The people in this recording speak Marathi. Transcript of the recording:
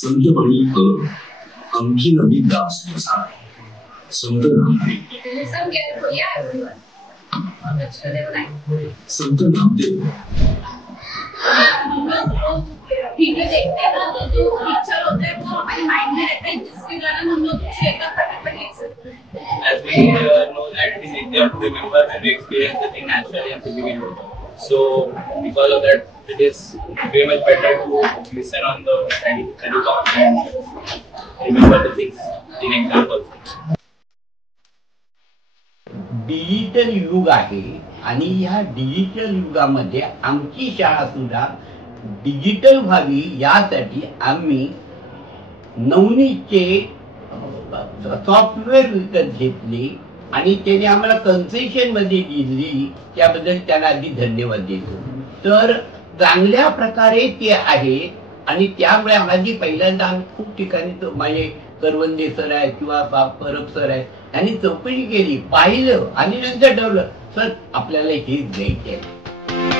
संत म्हणील अंकी नवी दास संत संत Namdev as we know that in India to remember when we experience the thing naturally and physically. So because of that, it is very much better to listen on the and talk and remember the things in examples. Digital युग आहे आणि ह्या डिजिटल युगामध्ये आमची शाळा सुद्धा डिजिटल व्हावी यासाठी आम्ही नवनीतचे सॉफ्टवेअर विकत घेतले आणि त्याने आम्हाला कन्सेशन मध्ये दिली, त्याबद्दल त्यांना आधी धन्यवाद देतो. तर चांगल्या प्रकारे ते आहे आणि त्यामुळे आम्हाला पहिल्यांदा खूप ठिकाणी माझे करवंदे सर आहे किंवा परब सर आहे यांनी चौकशी केली, पाहिलं आणि नंतर ठरवलं सर आपल्याला हेच द्यायचे आहे.